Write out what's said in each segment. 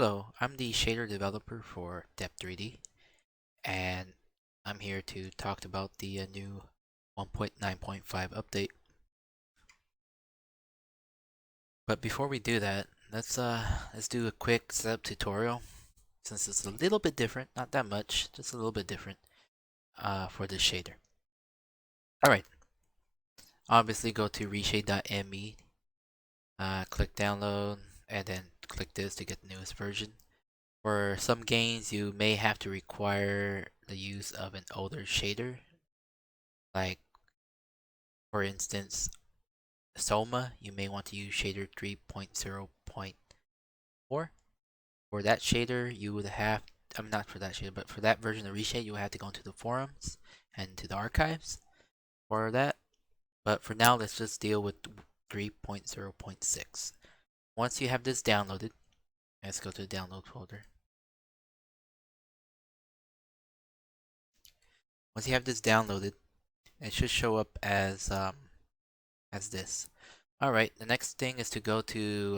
Hello, I'm the shader developer for Depth3D, and I'm here to talk about the new 1.9.5 update. But before we do that, let's do a quick setup tutorial, since it's a little bit different, not that much, just a little bit different for this shader. All right, obviously go to reshade.me, click download, and then click this to get the newest version. For some games, you may have to require the use of an older shader, like for instance, Soma, you may want to use shader 3.0.4. For that shader, you would have, I'm not for that shader, but for that version of Reshade, you would have to go into the forums and to the archives for that. But for now, let's just deal with 3.0.6. Once you have this downloaded, let's go to the download folder. Once you have this downloaded, it should show up as this. All right, the next thing is to go to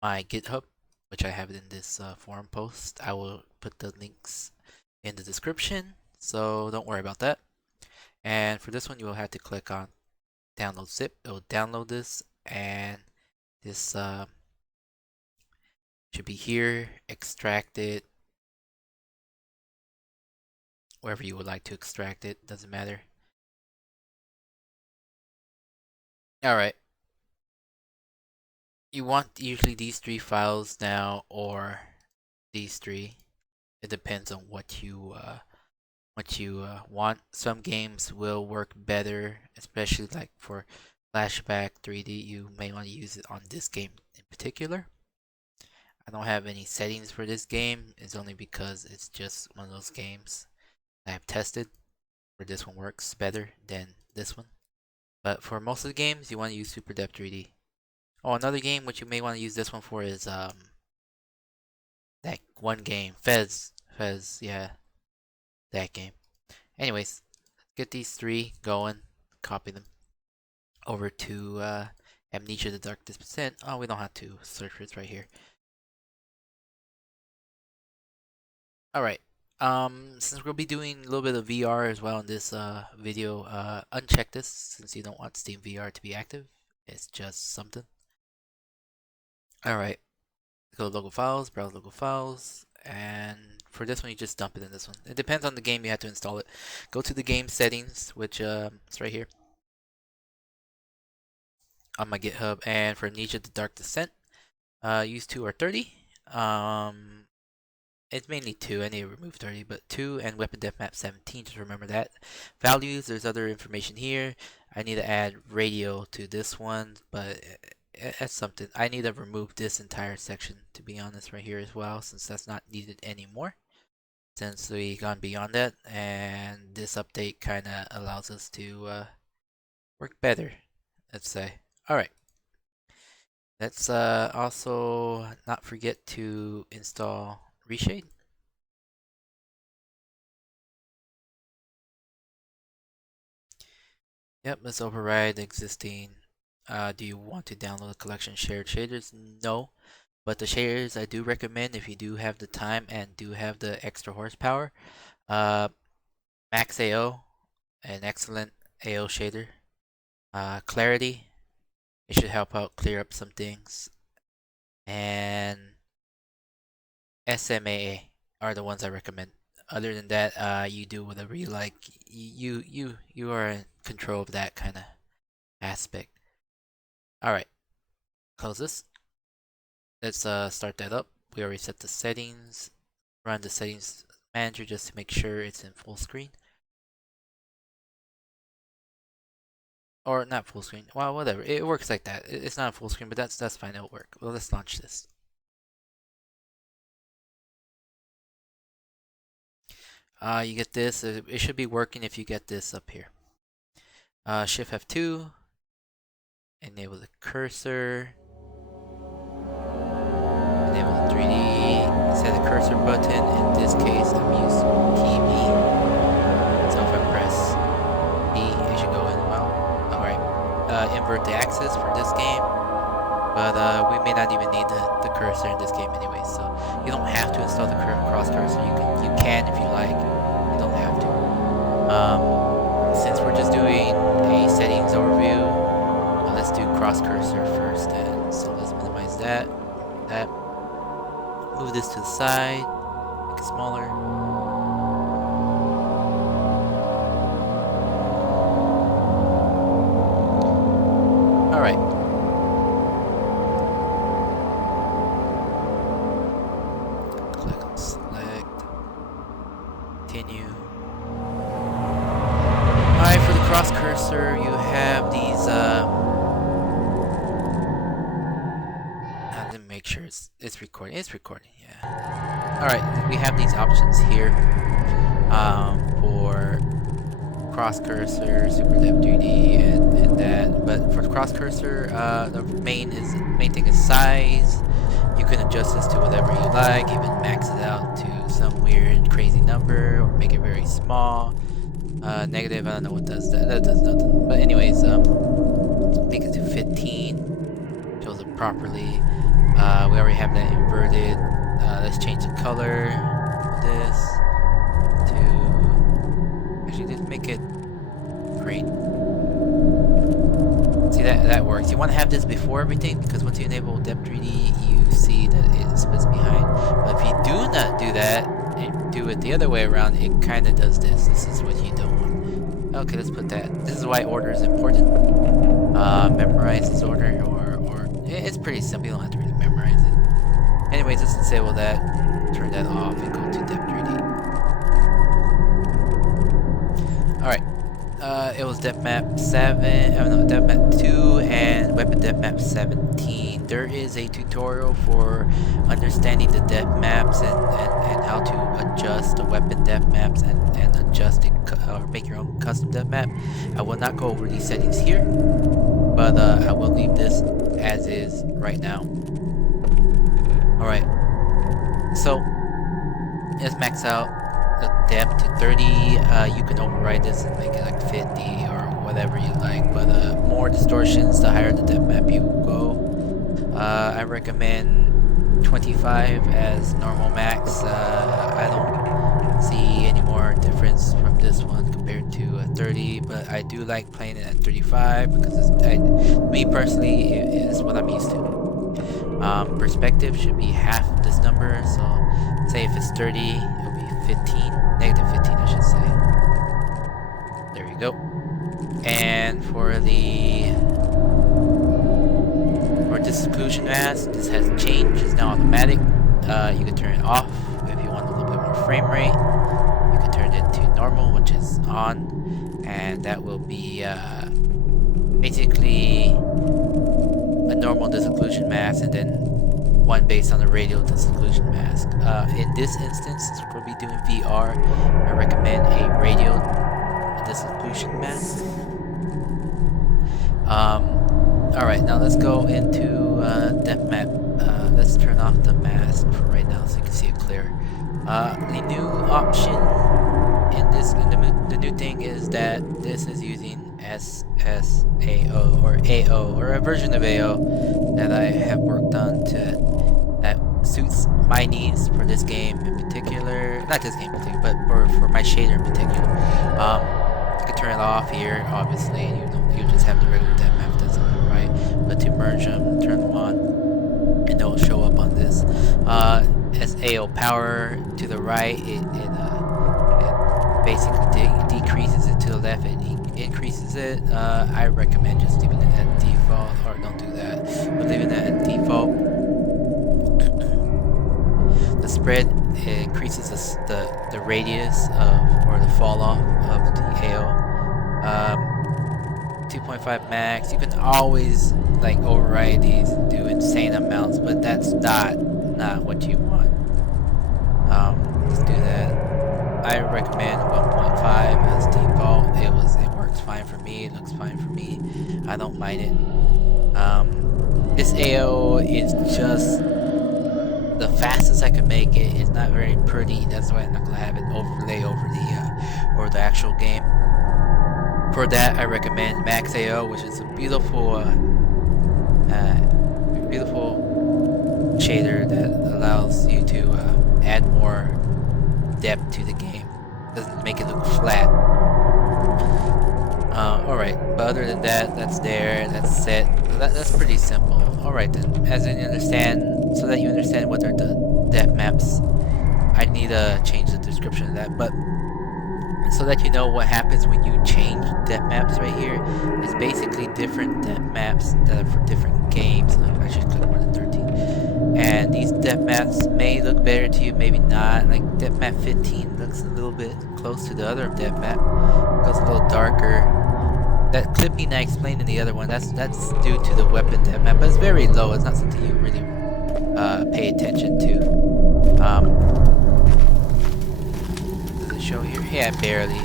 my GitHub, which I have it in this forum post. I will put the links in the description, so don't worry about that. And for this one, you will have to click on download zip. It will download this, and this should be here. Extract it wherever you would like to extract it. Doesn't matter. All right. You want usually these three files now, or these three. It depends on what you want. Some games will work better, especially like for Flashback 3D. You may want to use it on this game in particular. I don't have any settings for this game. It's only because it's just one of those games I have tested where this one works better than this one. But for most of the games, you want to use SuperDepth3D. Oh, another game which you may want to use this one for is that one game, Fez, yeah, that game. Anyways, get these three going, copy them over to Amnesia the Dark Descent. Oh, we don't have to search for it, right here. Alright, since we'll be doing a little bit of VR as well in this video, uncheck this since you don't want Steam VR to be active. It's just something. Alright, go to local files, browse local files, and for this one you just dump it in this one. It depends on the game, you have to install it. Go to the game settings, which is right here on my GitHub, and for Amnesia the Dark Descent, use 2 or 30. It's mainly 2, I need to remove 30, but 2 and weapon depth map 17, just remember that. Values, there's other information here. I need to add radio to this one, but that's something. I need to remove this entire section, to be honest, right here as well, since that's not needed anymore. Since we gone beyond that, and this update kind of allows us to work better, let's say. Alright. Let's also not forget to install Reshade. Yep, let's override the existing. Do you want to download a collection of shared shaders? No, but the shaders I do recommend if you do have the time and do have the extra horsepower. MAXAO, an excellent AO shader. Clarity, it should help out clear up some things. And SMAA are the ones I recommend. Other than that, you do whatever you like. You are in control of that kind of aspect. All right, close this. Let's start that up. We already set the settings. Run the settings manager just to make sure it's in full screen. Or not full screen. Well, whatever. It works like that. It's not full screen, but that's fine. It'll work. Well, let's launch this. You get this. It should be working if you get this up here. Shift F2. Enable the cursor. Enable the 3D. Set the cursor button. In this case, I'm using key B. So if I press B, it should go in well. Alright. Invert the axis for this game. But we may not even need the cursor in this game anyway, so you don't have to install the cross cursor. You can if you like. You don't have to. Since we're just doing a settings overview, let's do cross cursor first. And so let's minimize that. Move this to the side. Make it smaller. All right. Click on select. Continue. Alright, for the cross cursor, you have these, let me make sure it's recording. It's recording, yeah. Alright, we have these options here, for cross cursor, SuperDepth3D, and that. But for the cross cursor, the main thing is size. You can adjust this to whatever you like, even max it out to some weird, crazy number, or make it very small. Negative, I don't know what does that. That does nothing. But anyways, make it to 15. Shows it properly. We already have that inverted. Let's change the color of this to actually just make it green. See, that works. You want to have this before everything, because once you enable Depth3D, you see that it splits behind. But if you do not do that and do it the other way around, it kind of does this. This is what you don't want. Okay, let's put that. This is why order is important. Memorize this order, or it's pretty simple. You don't have to really memorize it. Anyways, let's disable that, turn that off, and go to Depth3D. Alright. It was depth map 7, depth map 2 and weapon depth map 17. There is a tutorial for understanding the depth maps and how to adjust the weapon depth maps and adjust it, or make your own custom depth map. I will not go over these settings here, but I will leave this as is right now. Alright, so let's max out the depth to 30. You can override this and make it like 50 or whatever you like, but more distortions, the higher the depth map you go. I recommend 25 as normal max. I don't see any more difference from this one compared to 30, but I do like playing it at 35 because me personally, it is what I'm used to. Perspective should be half this number, so say if it's 30, it'll be 15, negative 15 I should say. There you go. And for this occlusion mask, this has changed, it's now automatic. You can turn it off if you want a little bit more frame rate. You can turn it to normal, which is on, and that will be basically a normal disocclusion mask, and then one based on a radial disocclusion mask. In this instance, since we'll be doing VR, I recommend a radial disocclusion mask. Alright, now let's go into depth map. Let's turn off the mask for right now so you can see it clear. The new option in this, the new thing is that this is using SSAO or AO, or a version of AO that I have worked on that suits my needs for this game in particular. Not this game in particular, but for my shader in particular. You can turn it off here, obviously. You just have the regular depth map that's on the right. But to merge them, turn them on, and they'll show up on this. As AO power to the right, it basically decreases it to the left, it increases it. I recommend just leaving it at default, or don't do that, but leaving it at default. The spread increases the radius of, or the fall off of the AO. 2.5 max. You can always like override these and do insane amounts, but that's not what you want. Let's do that. I recommend 1.5 as default. It works fine for me. It looks fine for me. I don't mind it. This AO is just the fastest I can make it. It's not very pretty. That's why I'm not gonna have it overlay over the actual game. For that, I recommend MAXAO, which is a beautiful beautiful shader that allows you to add more depth to the game. Doesn't make it look flat. Alright, but other than that, that's there, that's set. That's pretty simple. Alright then, so that you understand what are the depth maps, I need to change the description of that, but so that you know what happens when you change depth maps right here, it's basically different depth maps that are for different games. I should click more than 13. And these depth maps may look better to you, maybe not. Like depth map 15 looks a little bit close to the other depth map, goes a little darker. That clipping I explained in the other one, that's due to the weapon depth map, but it's very low. It's not something you really pay attention to. Does it show here? Yeah, it barely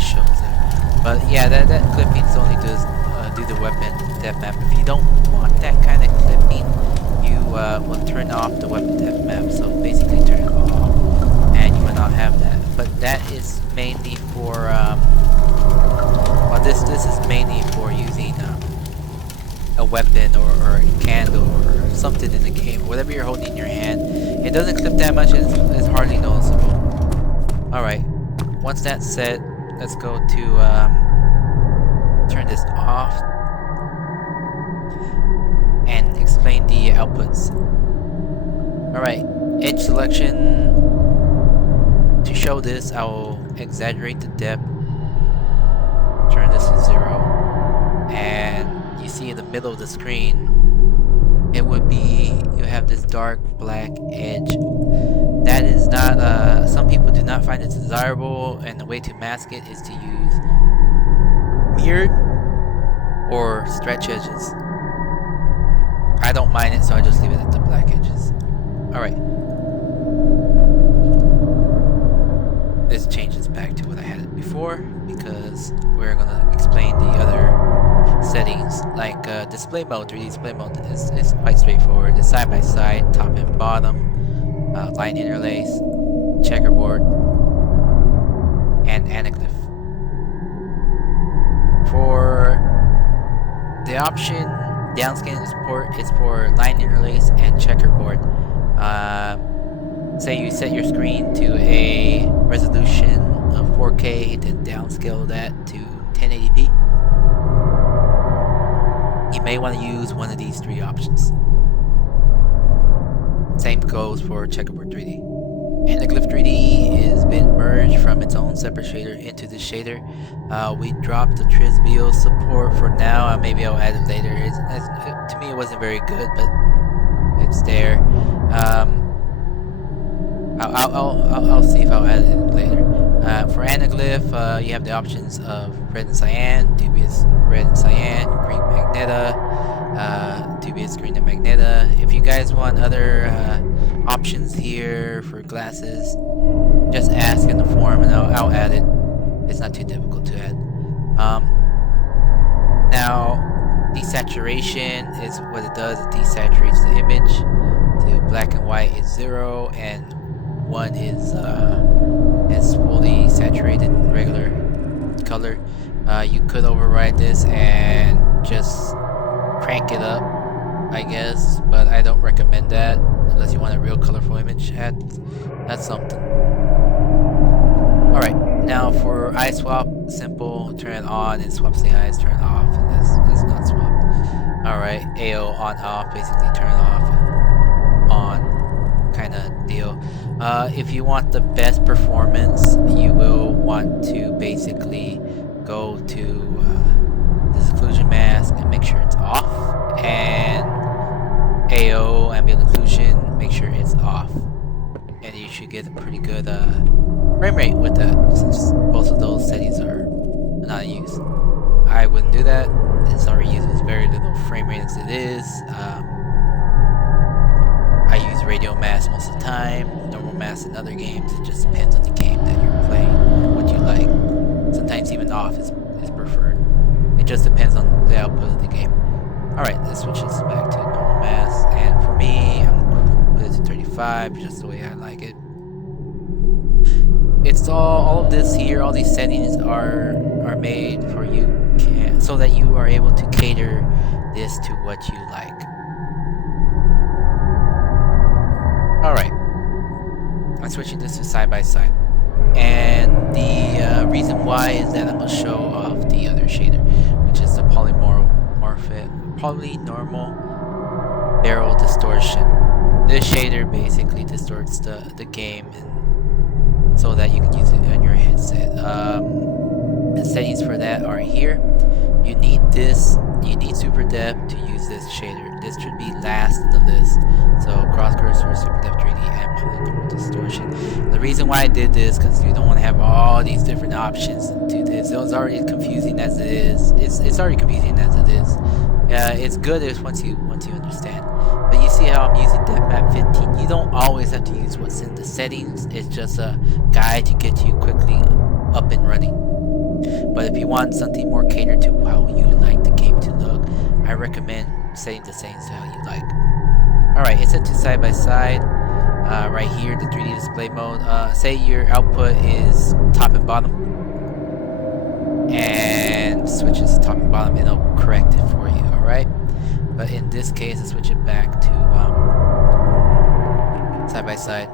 shows it. But yeah, that clippings only does do the weapon depth map. If you don't want that kind of clipping, you will turn off the weapon depth map. So basically turn it off, and you will not have that. But that is mainly for well, this is mainly for using a weapon or a candle or something in the game. Whatever you're holding in your hand, it doesn't clip that much. It's hardly noticeable. All right. Once that's set, let's go to turn this off and explain the outputs. Alright, edge selection. To show this, I will exaggerate the depth, turn this to 0, and you see in the middle of the screen, it would be, you have this dark black edge. That is not, some people do not find it desirable, and the way to mask it is to use mirrored or stretch edges. I don't mind it, so I just leave it at the black edges. Alright. This changes back to what I had before, because we're gonna explain the other settings. Like display mode, 3D display mode is quite straightforward. It's side by side, top and bottom. Line interlace, checkerboard, and anaglyph. For the option downscan is for line interlace and checkerboard. Say you set your screen to a resolution of 4K, then downscale that to 1080p. You may want to use one of these three options. Same goes for Checkerboard 3D. Anaglyph 3D has been merged from its own separate shader into this shader. We dropped the Trisvio support for now. Maybe I'll add it later. To me, it wasn't very good, but it's there. I'll see if I'll add it later. For Anaglyph, you have the options of red and cyan, dubious red and cyan, green magneta, dubious green and magneta. If you guys want other options here for glasses, just ask in the forum and I'll add it. It's not too difficult to add. Now, desaturation is what it does. It desaturates the image to black and white is 0, and 1 is fully saturated regular color. You could override this and just crank it up, I guess, but I don't recommend that unless you want a real colorful image. That's something. Alright, now for eye swap, simple, turn it on, it swaps the eyes, turn it off, and that's not swapped. Alright, AO on off, basically turn it off, on kind of deal. If you want the best performance, you will want to basically go to this occlusion mask and make sure it's off, and AO, ambient occlusion, make sure it's off, and you should get a pretty good frame rate with that, since both of those settings are not in use. I wouldn't do that. It's already uses very little frame rate as it is. I use radio mask most of the time, normal mask in other games. It just depends on the game that you're playing and what you like. Sometimes even off is preferred. It just depends on the output of the game. Alright, this switches back to normal mask, and for me, I'm gonna put it to 35, just the way I like it. It's all of this here, all these settings are made for you, so that you are able to cater this to what you like. I'm switching this to side by side. And the reason why is that I'm going to show off the other shader, which is the polynormal barrel distortion. This shader basically distorts the game and so that you can use it on your headset. The settings for that are here. You need SuperDepth to use this shader. This should be last in the list. So cross cursor, SuperDepth3D, and polynormal distortion. The reason why I did this because you don't want to have all these different options to do this. It was already confusing as it is. It's already confusing as it is. It's good once you understand. But you see how I'm using Depth Map 15. You don't always have to use what's in the settings. It's just a guide to get you quickly up and running. But if you want something more catered to how you like the game to look, I recommend setting the settings to how you like. Alright, it's set to side by side. Right here, the 3D display mode. Say your output is top and bottom, and switches to top and bottom, and it'll correct it for you. Alright, but in this case, I switch it back to side by side.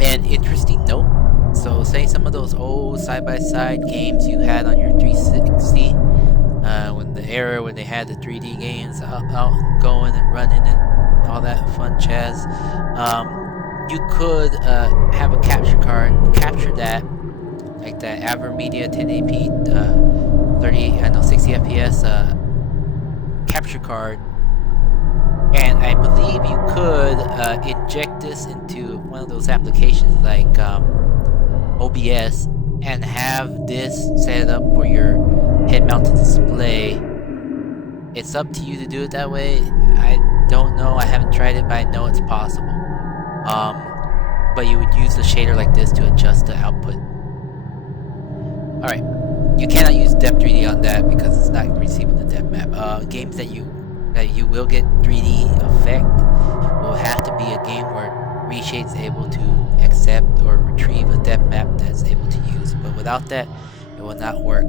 And interesting note. So say some of those old side-by-side games you had on your 360, when the era when they had the 3D games out and going and running and all that fun jazz, you could have a capture card, capture that, like that AverMedia 1080p, 60 FPS capture card, and I believe you could inject this into one of those applications like OBS and have this set up for your head-mounted display. It's up to you to do it that way. I don't know, I haven't tried it, but I know it's possible. But you would use the shader like this to adjust the output. Alright, you cannot use Depth3D on that because it's not receiving the depth map. Games that you will get 3D effect will have to be a game where Reshade's able to accept or retrieve a depth map that's able to use, but without that, it will not work.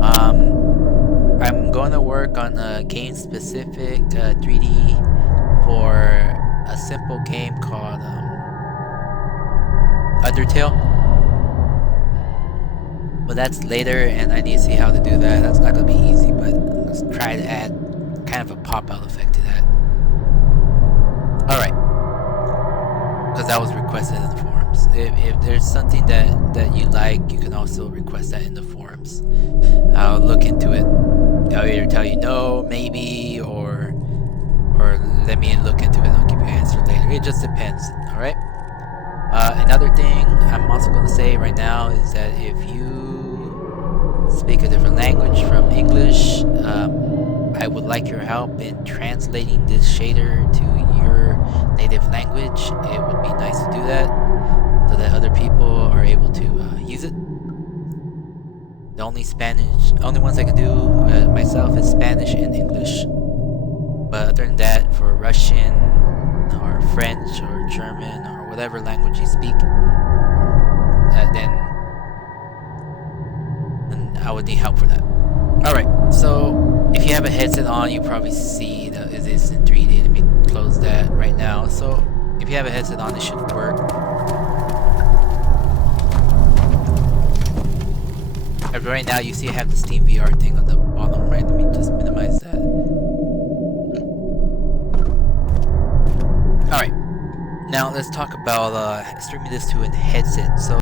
I'm going to work on a game-specific 3D for a simple game called Undertale. But that's later, and I need to see how to do that. That's not going to be easy, but let's try to add kind of a pop-out effect to that. Alright. Because that was requested in the forums. If there's something that you like, you can also request that in the forums. I'll look into it. I'll either tell you no, maybe, or let me look into it and I'll give you an answer later. It just depends, alright? Another thing I'm also going to say right now is that if you speak a different language from English, I would like your help in translating this shader to your native language. It would be nice to do that so that other people are able to use it. The only ones I can do myself is Spanish and English. But other than that, for Russian or French or German or whatever language you speak, then I would need help for that. Alright, so if you have a headset on, you probably see that it is in 3D. Let me close that right now. So if you have a headset on, it should work. And right now, you see I have the Steam VR thing on the bottom right. Let me just minimize that. Alright, now let's talk about streaming this to a headset. So